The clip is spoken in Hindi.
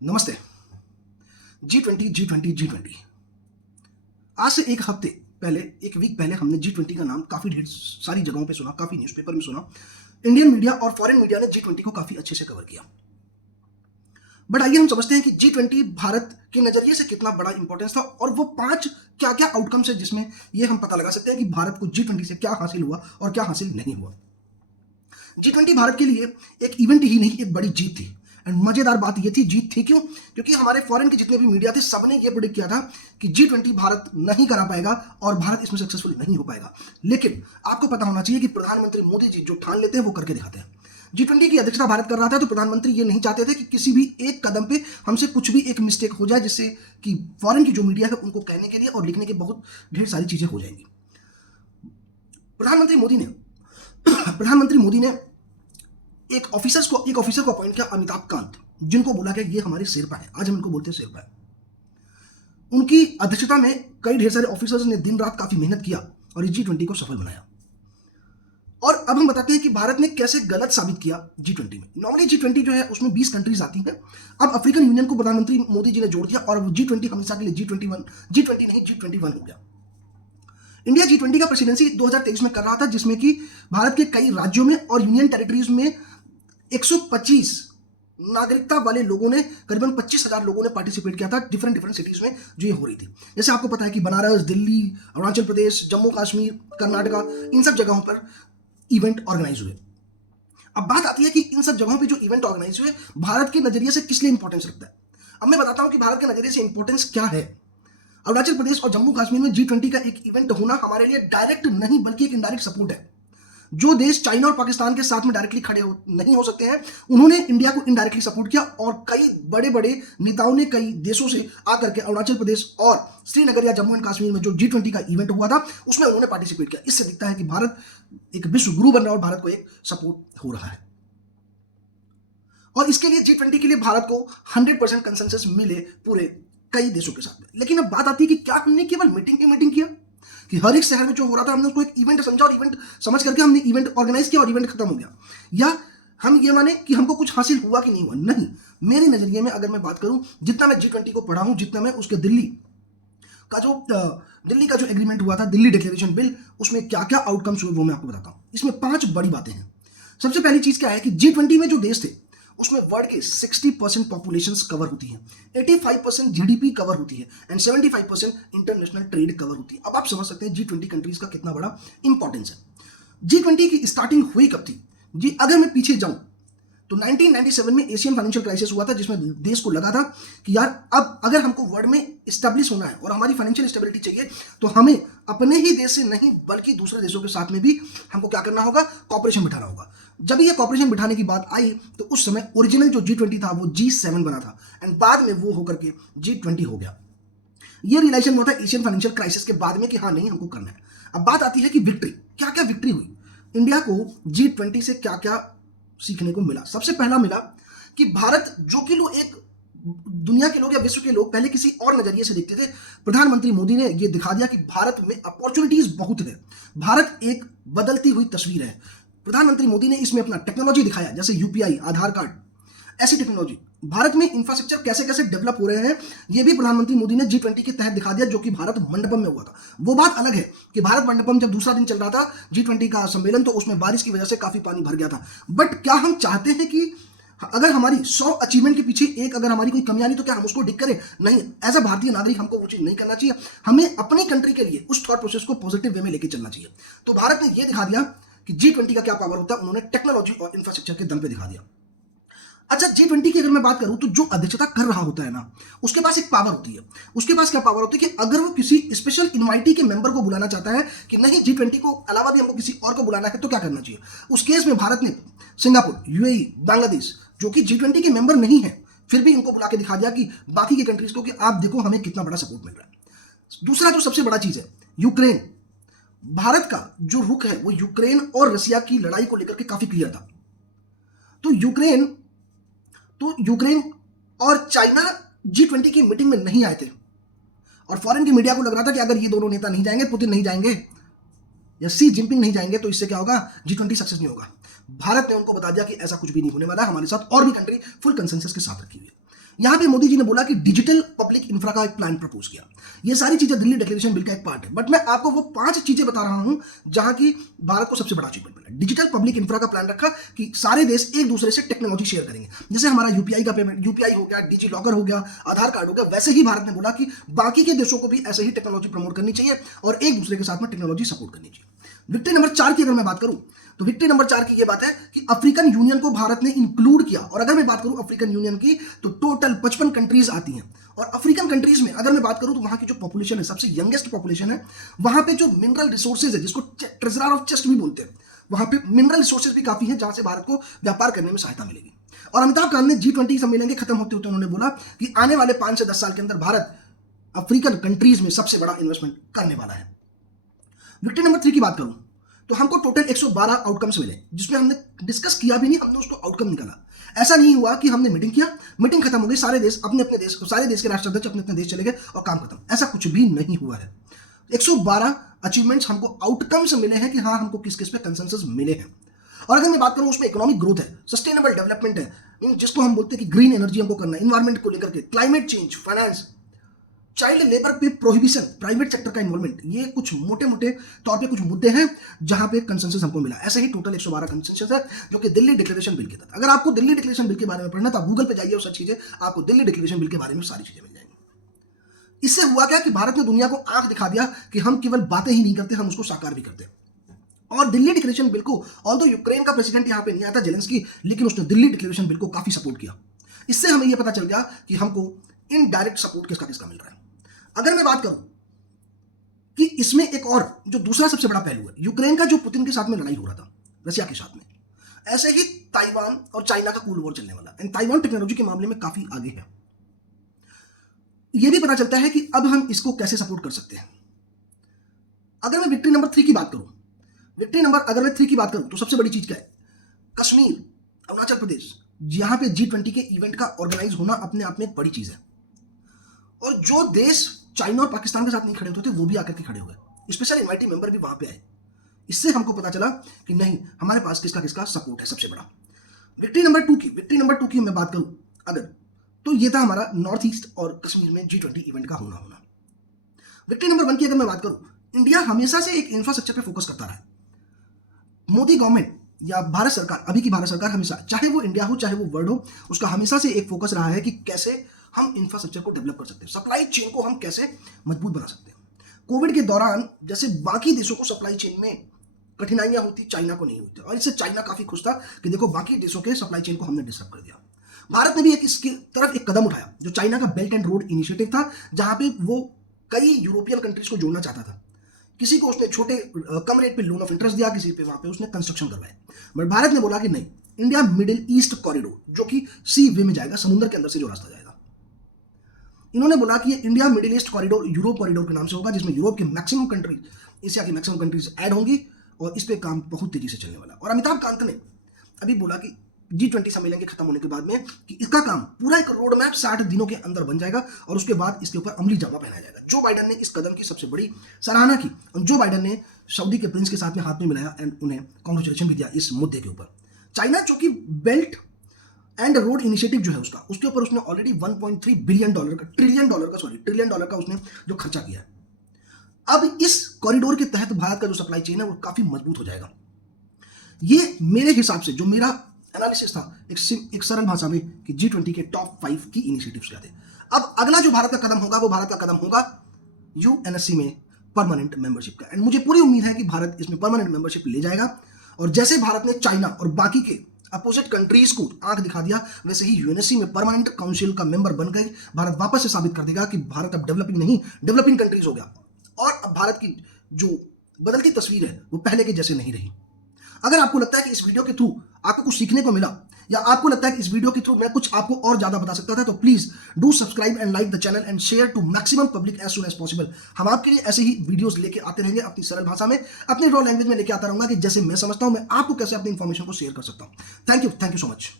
नमस्ते। जी20 आज से एक हफ्ते पहले, एक वीक पहले हमने जी20 का नाम काफ़ी ढेर सारी जगहों पे सुना, काफ़ी न्यूज़पेपर में सुना। इंडियन मीडिया और फॉरेन मीडिया ने जी20 को काफ़ी अच्छे से कवर किया। बट आइए हम समझते हैं कि जी20 भारत के नज़रिए से कितना बड़ा इंपॉर्टेंस था और वो 5 क्या-क्या आउटकम्स है जिसमें ये हम पता लगा सकते हैं कि भारत को जी20 से क्या हासिल हुआ और क्या हासिल नहीं हुआ। जी20 भारत के लिए एक इवेंट ही नहीं, एक बड़ी जीत थी। एंड मजेदार बात ये थी, जीत थी क्यों? क्योंकि हमारे फॉरेन के जितने भी मीडिया थे सबने ये प्रेडिक्ट किया था कि जी20 भारत नहीं करा पाएगा और भारत इसमें सक्सेसफुल नहीं हो पाएगा। लेकिन आपको पता होना चाहिए कि प्रधानमंत्री मोदी जी जो ठान लेते हैं वो करके दिखाते हैं। जी20 की अध्यक्षता भारत कर रहा था तो प्रधानमंत्री ये नहीं चाहते थे कि किसी भी एक कदम पे हमसे कुछ भी एक मिस्टेक हो जाए जिससे कि फॉरेन की जो मीडिया है उनको कहने के लिए और लिखने के बहुत ढेर सारी चीजें हो जाएंगी। प्रधानमंत्री मोदी ने प्रधानमंत्री मोदी ने एक ऑफिसर को अपॉइंट किया, अमिताभ कांत, जिनको बोला गया ये हमारे शेरपा है। आज हम इनको बोलते हैं शेरपा है। उनकी अध्यक्षता में कई ढेर सारे ऑफिसर्स ने दिन रात काफी मेहनत किया और इस जी20 को सफल बनाया। और अब हम बताते हैं कि भारत ने कैसे गलत साबित किया जी20 में। नॉर्मली जी20 जो है उसमें 20 कंट्रीज आती हैं। अब अफ्रीकन यूनियन को प्रधानमंत्री मोदी जी ने जोड़ दिया और जी20 हमेशा के लिए जी20 नहीं जी21 हो गया। इंडिया जी20 का प्रेसिडेंसी 2023 में कर रहा था, जिसमें कि भारत के कई राज्यों में और यूनियन टेरिटरीज में 125 नागरिकता वाले लोगों ने, करीबन 25,000 लोगों ने पार्टिसिपेट किया था डिफरेंट सिटीज में जो ये हो रही थी। जैसे आपको पता है कि बनारस, दिल्ली, अरुणाचल प्रदेश, जम्मू कश्मीर, कर्नाटका, इन सब जगहों पर इवेंट ऑर्गेनाइज हुए। अब बात आती है कि इन सब जगहों पे जो इवेंट ऑर्गेनाइज हुए भारत के नजरिए से किस लिए इंपॉर्टेंस रखता है। अब मैं बताता हूं कि भारत के नजरिए से इंपॉर्टेंस क्या है। अरुणाचल प्रदेश और जम्मू कश्मीर में जी20 का एक इवेंट होना हमारे लिए डायरेक्ट नहीं बल्कि एक इनडायरेक्ट सपोर्ट है। जो देश चाइना और पाकिस्तान के साथ में डायरेक्टली नहीं हो सकते हैं, उन्होंने इंडिया को इनडायरेक्टली सपोर्ट किया और कई बड़े बड़े नेताओं ने कई देशों से आकर के अरुणाचल प्रदेश और श्रीनगर या जम्मू एंड कश्मीर में जो जी20 का इवेंट हुआ था उसमें उन्होंने पार्टिसिपेट किया। इससे दिखता है कि भारत एक विश्व गुरु बन रहा है और भारत को एक सपोर्ट हो रहा है। और इसके लिए जी20 के लिए भारत को 100% कंसेंसस मिले पूरे कई देशों के साथ में। लेकिन अब बात आती है कि क्या हमने केवल मीटिंग किया कि हर एक शहर में जो हो रहा था हमने उसको एक इवेंट समझा और इवेंट समझ करके हमने इवेंट ऑर्गेनाइज किया और इवेंट खत्म हो गया, या हम ये माने कि हमको कुछ हासिल हुआ कि नहीं हुआ? नहीं। मेरे नजरिए में अगर मैं बात करूं, जितना मैं जी20 को पढ़ा हूं, जितना मैं उसके दिल्ली का जो एग्रीमेंट हुआ था, दिल्ली डिक्लेरेशन बिल, उसमें क्या क्या आउटकम्स हुए वो मैं आपको बताता हूं। इसमें 5 बड़ी बातें हैं। सबसे पहली चीज क्या है कि जी20 में जो देश थे उसमें वर्ल्ड के 60% पॉपुलेशन कवर होती है, 85% जीडीपी कवर होती है एंड 75% इंटरनेशनल ट्रेड कवर होती है। अब आप समझ सकते हैं जी20 कंट्रीज का कितना बड़ा इंपॉर्टेंस है। जी20 की स्टार्टिंग हुई कब थी जी? अगर मैं पीछे जाऊं तो 1997 में एशियन फाइनेंशियल क्राइसिस हुआ था, जिसमें देश को लगा था कि यार अब अगर हमको वर्ल्ड में स्टैब्लिश होना है और हमारी फाइनेंशियल स्टेबिलिटी चाहिए तो हमें अपने ही देश से नहीं बल्कि दूसरे देशों के साथ में भी हमको क्या करना होगा, कॉपरेशन बिठाना होगा। जब ये कॉपरेशन बिठाने की बात आई तो उस समय ओरिजिनल जो जी20 था वो G7 बना था एंड बाद में वो होकर के जी20 हो गया। ये रिलेशन हुआ था एशियन फाइनेंशियल क्राइसिस के बाद में कि हाँ नहीं हमको करना है। अब बात आती है कि विक्ट्री, क्या क्या विक्ट्री हुई, इंडिया को जी20 से क्या क्या सीखने को मिला। सबसे पहला मिला कि भारत, जो कि लोग एक दुनिया के लोग या विश्व के लोग पहले किसी और नजरिए से देखते थे, प्रधानमंत्री मोदी ने यह दिखा दिया कि भारत में अपॉर्चुनिटीज बहुत है। भारत एक बदलती हुई तस्वीर है। प्रधानमंत्री मोदी ने इसमें अपना टेक्नोलॉजी दिखाया, जैसे यूपीआई, आधार कार्ड, ऐसी टेक्नोलॉजी। भारत में इंफ्रास्ट्रक्चर कैसे कैसे डेवलप हो रहे हैं ये भी प्रधानमंत्री मोदी ने जी20 के तहत दिखा दिया, जो कि भारत मंडपम में हुआ था। वो बात अलग है कि भारत मंडपम जब दूसरा दिन चल रहा था जी20 का सम्मेलन, तो उसमें बारिश की वजह से काफी पानी भर गया था। बट क्या हम चाहते हैं कि अगर हमारी 100 अचीवमेंट के पीछे एक अगर हमारी कोई कमी आ रही तो क्या हम उसको डिक करें? नहीं। एज अ भारतीय नागरिक हमको वो चीज नहीं करना चाहिए। हमें अपनी कंट्री के लिए उस थॉट प्रोसेस को पॉजिटिव वे में लेके चलना चाहिए। तो भारत ने यह दिखा दिया कि जी20 का क्या पावर होता है, उन्होंने टेक्नोलॉजी और इंफ्रास्ट्रक्चर के दम पे दिखा दिया। अच्छा, जी20 की अगर मैं बात करूं तो जो अध्यक्षता कर रहा होता है ना, उसके पास एक पावर होती है। उसके पास क्या पावर होती है कि अगर वो किसी स्पेशल इनवाइटी के मेंबर को बुलाना चाहता है कि नहीं जी20 को अलावा भी हमको किसी और को बुलाना है, तो क्या करना चाहिए। उस केस में भारत ने सिंगापुर, यूएई, बांग्लादेश, जो कि जी20 के मेंबर नहीं है, फिर भी इनको बुला के दिखा दिया कि बाकी की कंट्रीज को कि आप देखो हमें कितना बड़ा सपोर्ट मिल रहा है। दूसरा जो सबसे बड़ा चीज है, यूक्रेन। भारत का जो रुख है वो यूक्रेन और रशिया की लड़ाई को लेकर के काफी क्लियर था। तो यूक्रेन और चाइना जी20 की मीटिंग में नहीं आए थे और फॉरेन की मीडिया को लग रहा था कि अगर ये दोनों नेता नहीं जाएंगे, पुतिन नहीं जाएंगे या सी जिनपिंग नहीं जाएंगे, तो इससे क्या होगा, जी20 सक्सेस नहीं होगा। भारत ने उनको बता दिया कि ऐसा कुछ भी नहीं होने वाला है, हमारे साथ और भी कंट्री फुल कंसेंसस के साथ रखी हुई है। यहां पे मोदी जी ने बोला कि डिजिटल पब्लिक इंफ्रा का एक प्लान प्रपोज किया। ये सारी चीजें दिल्ली डिक्लेरेशन बिल का एक पार्ट है, बट मैं आपको वो 5 चीजें बता रहा हूं जहां की भारत को सबसे बड़ा अचीवमेंट मिला। डिजिटल पब्लिक इंफ्रा का प्लान रखा कि सारे देश एक दूसरे से टेक्नोलॉजी शेयर करेंगे। जैसे हमारा यूपीआई का पेमेंट, यूपीआई हो गया, डिजी लॉकर हो गया, आधार कार्ड हो गया, वैसे ही भारत ने बोला कि बाकी के देशों को भी ऐसे ही टेक्नोलॉजी प्रमोट करनी चाहिए और एक दूसरे के साथ में टेक्नोलॉजी सपोर्ट करनी चाहिए। विक्ट्री नंबर 4 की अगर मैं बात करूं तो विक्ट्री नंबर 4 की ये बात है कि अफ्रीकन यूनियन को भारत ने इंक्लूड किया। और अगर मैं बात करूं अफ्रीकन यूनियन की तो टोटल 55 कंट्रीज आती हैं। और अफ्रीकन कंट्रीज में अगर मैं बात करूं तो वहां की जो पॉपुलेशन है, सबसे यंगेस्ट पॉपुलेशन है, वहां पे जो मिनरल रिसोर्सेज है, जिसको ट्रेजर ऑफ चेस्ट भी बोलते हैं, वहां पे मिनरल रिसोर्सेज भी काफी है जहां से भारत को व्यापार करने में सहायता मिलेगी। और अमिताभ कांत ने G20 सम्मेलन के खत्म होते होते उन्होंने बोला कि आने वाले 5 से 10 साल के अंदर भारत अफ्रीकन कंट्रीज में सबसे बड़ा इन्वेस्टमेंट करने वाला है। विक्ट्री नंबर 3 की बात करूं तो हमको टोटल 112 आउटकम्स मिले, जिसमें हमने डिस्कस किया भी नहीं, हमने उसको आउटकम निकाला। ऐसा नहीं हुआ कि हमने मीटिंग किया, मीटिंग खत्म हो गई, सारे देश अपने अपने देश, सारे देश के राष्ट्राध्यक्ष अपने अपने देश चले गए और काम खत्म। ऐसा कुछ भी नहीं हुआ है। 112 अचीवमेंट्स हमको आउटकम्स मिले हैं कि हाँ हमको किस किस पे कंसेंसस मिले हैं। और अगर मैं बात करूं उसमें इकोनॉमिक ग्रोथ है, सस्टेनेबल डेवलपमेंट है, जिसको हम बोलते हैं कि ग्रीन एनर्जी हमको करना है, इन्वायरमेंट को लेकर के, climate change, finance, child labour पे प्रोहिबिशन, प्राइवेट सेक्टर का इन्वॉल्वमेंट, ये कुछ मोटे मोटे तौर पे कुछ मुद्दे हैं जहां पे कंसेंसस हमको मिला। ऐसे ही टोटल 112 कंसेंसस है जो कि दिल्ली डिक्लेरेशन बिल के तहत। अगर आपको दिल्ली डिक्लेरेशन बिल के बारे में पढ़ना तो आप गूगल पे जाइए और सर्च कीजिए, आपको दिल्ली डिक्लेरेशन बिल के बारे में सारी चीजें मिल जाएंगी। इससे हुआ क्या कि भारत ने दुनिया को आंख दिखा दिया कि हम केवल बातें ही नहीं करते, हम उसको साकार भी करते हैं। और दिल्ली डिक्लेरेशन बिल को, ऑल्दो यूक्रेन का प्रेसिडेंट यहां पे नहीं आया था जेलेंस्की, लेकिन उसने दिल्ली डिक्लेरेशन बिल को काफी सपोर्ट किया। इससे हमें यह पता चल गया कि हमको इनडायरेक्ट सपोर्ट किसका किसका मिल रहा है। अगर मैं बात करूं कि इसमें एक और जो दूसरा सबसे बड़ा पहलू है, यूक्रेन का जो पुतिन के साथ में लड़ाई हो रहा था, रशिया के साथ में, ऐसे ही ताइवान और चाइना का कोल्ड वॉर चलने वाला। एंड ताइवान टेक्नोलॉजी के मामले में काफी आगे है। यह भी पता चलता है कि अब हम इसको कैसे सपोर्ट कर सकते हैं। अगर मैं विक्ट्री नंबर 3 की बात करूं, अगर मैं 3 की बात करूं तो सबसे बड़ी चीज क्या है, कश्मीर, अरुणाचल प्रदेश, यहां पे G20 के इवेंट का ऑर्गेनाइज होना अपने आप में एक बड़ी चीज है। और जो देश चाइना और पाकिस्तान के साथ नहीं खड़े होते थे वो भी आकर के खड़े हो गए, स्पेशल इनवाइटी मेंबर भी वहां पे आए। इससे हमको पता चला कि नहीं, हमारे पास किसका किसका सपोर्ट है सबसे बड़ा। विक्ट्री नंबर 2 की मैं बात करूं अगर, तो ये था हमारा नॉर्थ ईस्ट और कश्मीर में G20 इवेंट का होना। विक्ट्री नंबर 1 की अगर मैं बात करूं, इंडिया हमेशा से एक इंफ्रास्ट्रक्चर पे फोकस करता रहा है। मोदी गवर्नमेंट या भारत सरकार, अभी की भारत सरकार, हमेशा, चाहे वो इंडिया हो चाहे वो वर्ल्ड हो, उसका हमेशा से एक फोकस रहा है कि कैसे हम इंफ्रास्ट्रक्चर को डेवलप कर सकते हैं, सप्लाई चेन को हम कैसे मजबूत बना सकते हैं। कोविड के दौरान जैसे बाकी देशों को सप्लाई चेन में कठिनाइयां हुई थी, चाइना को नहीं हुई थी, और इससे चाइना काफी खुश था कि देखो बाकी देशों के सप्लाई चेन को हमने डिस्टर्ब कर दिया। भारत ने भी इसकी तरफ एक कदम उठाया जो चाइना का बेल्ट एंड रोड इनिशिएटिव था, जहां पे वो कई यूरोपियन कंट्रीज को जोड़ना चाहता था। किसी को उसने छोटे कम रेट पे लोन ऑफ इंटरेस्ट दिया, किसी पे वहां पे उसने कंस्ट्रक्शन करवाया। बट भारत ने बोला कि नहीं, इंडिया मिडिल ईस्ट कॉरिडोर, जो कि सी वे में जाएगा, समुद्र के अंदर से जो रास्ता जाएगा, इन्होंने बोला कि ये India middle east corridor Europe corridor के नाम से होगा, जिसमें यूरोप के मैक्सिमम कंट्रीज, एशिया की मैक्सिमम कंट्रीज ऐड होंगी और इस पे काम बहुत तेजी से चलने वाला। और अमिताभ कांत ने अभी बोला कि G20 सम्मेलन के खत्म होने के बाद में कि इसका काम पूरा एक रोड मैप 60 दिनों के अंदर बन जाएगा और उसके बाद इसके ऊपर अमली जामा पहनाया जाएगा। जो बाइडन ने इस कदम की सबसे बड़ी सराहना की और जो बाइडन ने सऊदी के प्रिंस के साथ में हाथ में मिलाया एंड उन्हें कांग्रेचुलेशन भी दिया इस मुद्दे के ऊपर। चाइना चूंकि बेल्ट एंड रोड इनिशिएटिव जो है उसके ऊपर उसने ऑलरेडी $1.3 ट्रिलियन डॉलर का उसने जो खर्चा किया है। अब इस कॉरिडोर के तहत भारत का जो सप्लाई चेन है वो काफी मजबूत हो जाएगा। ये मेरे हिसाब से जो मेरा एनालिसिस था एक सरल भाषा में कि G20 के टॉप 5 की इनिशिएटिव्स क्या थे। अब अगला जो भारत का कदम होगा वो भारत का कदम होगा UNSC में परमानेंट मेंबरशिप का। एंड मुझे पूरी उम्मीद है कि भारत इसमें परमानेंट मेंबरशिप ले जाएगा। और जैसे भारत ने चाइना और बाकी के अपोजिट कंट्रीज को आंख दिखा दिया, वैसे ही UNSC में परमानेंट काउंसिल का मेंबर बनकर भारत वापस से साबित कर देगा कि भारत अब डेवलपिंग नहीं, डेवलपिंग कंट्रीज हो गया। और अब भारत की जो बदलती तस्वीर है वो पहले के जैसे नहीं रही। अगर आपको लगता है कि इस वीडियो के थ्रू आपको कुछ सीखने को मिला, या आपको लगता है कि इस वीडियो के थ्रू मैं कुछ आपको और ज्यादा बता सकता था, तो please do subscribe and like the channel and share to maximum public as soon as possible. हम आपके लिए ऐसे ही वीडियोस लेके आते रहेंगे अपनी सरल भाषा में, अपनी रॉ लैंग्वेज में लेके आता रहूंगा कि जैसे मैं समझता हूं मैं आपको कैसे अपनी इंफॉर्मेशन को शेयर कर सकता हूं। Thank you so much.